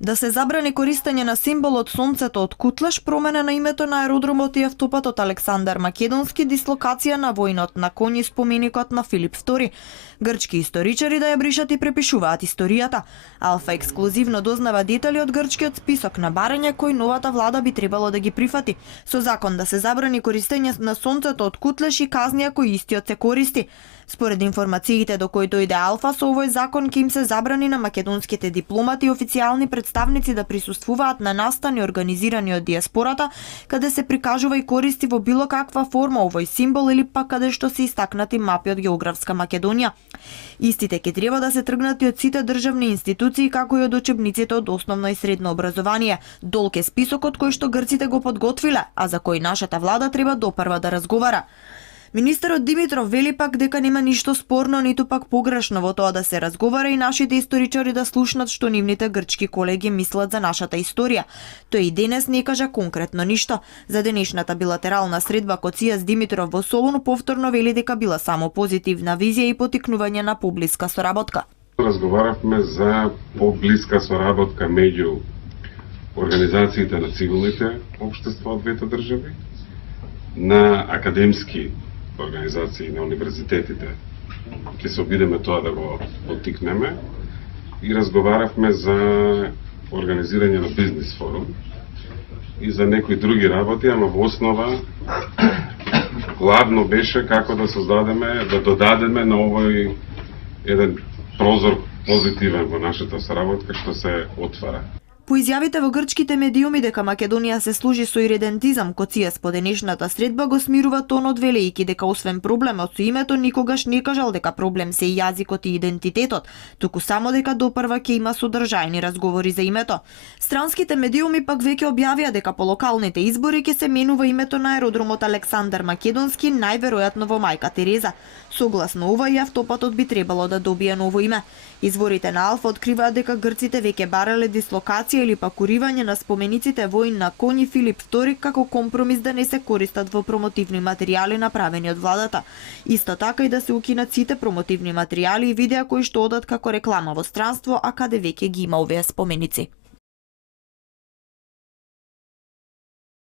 Да се забрани користење на символот сонцето од Кутлеш, промена на името на аеродромот и автопатот Александар Македонски, дислокација на војнот на коњи споменикот на Филип II. Грчки историчари да ја бришат и препишуваат историјата. Алфа ексклузивно дознава детали од грчкиот список на барања кои новата влада би требало да ги прифати. Со закон да се забрани користење на сонцето од Кутлеш и казни ако истиот се користи. Според информациите до кои дојде Алфа, со овој закон ќе им се забрани на македонските дипломати и официјални представници да присуствуваат на настани организирани од диаспората, каде се прикажува и користи во било каква форма овој символ или пак каде што се истакнати мапи од географска Македонија. Истите ќе треба да се тргнати од сите државни институции, како и од учебниците од основно и средно образование. Долг е списокот кој што грците го подготвиле, а за кој нашата влада треба допрва да разговара. Министерот Димитров вели пак дека нема ништо спорно ниту пак погрешно во тоа да се разговара и нашите историчари да слушнат што нивните грчки колеги мислат за нашата историја. Тој и денес не кажа конкретно ништо. За денешната билатерална средба Коцијас Димитров во Солун повторно вели дека била само позитивна визија и потикнување на поблиска соработка. Разговаравме за поблиска соработка меѓу организациите на цивилните општества од двете држави, на академски организации на универзитетите. Ќе се обидеме тоа да го поттикнеме и разговаравме за организирање на бизнес форум и за некои други работи, ама во основа главно беше како да создадеме, да додадеме на овој еден прозор позитивен во нашата соработка што се отвара. По изјавите во грчките медиуми дека Македонија се служи со иридентизам, Коцијас по денешната средба го смирува тонот велејќи дека освен проблемот со името никогаш не кажал дека проблем се и јазикот и идентитетот, туку само дека допрва ќе има содржајни разговори за името. Странските медиуми пак веќе објавија дека по локалните избори ќе се менува името на аеродромот Александар Македонски, најверојатно во Мајка Тереза. Согласно ова и автопатот би требало да добие ново име. Изворите на Алфа откриваат дека грците веќе барале дислокација или пак уривање на спомениците воин на коњи Филип II како компромис да не се користат во промотивни материјали направени од владата. Исто така и да се укинат сите промотивни материјали и видеа кои што одат како реклама во странство, а каде веќе ги има овие споменици.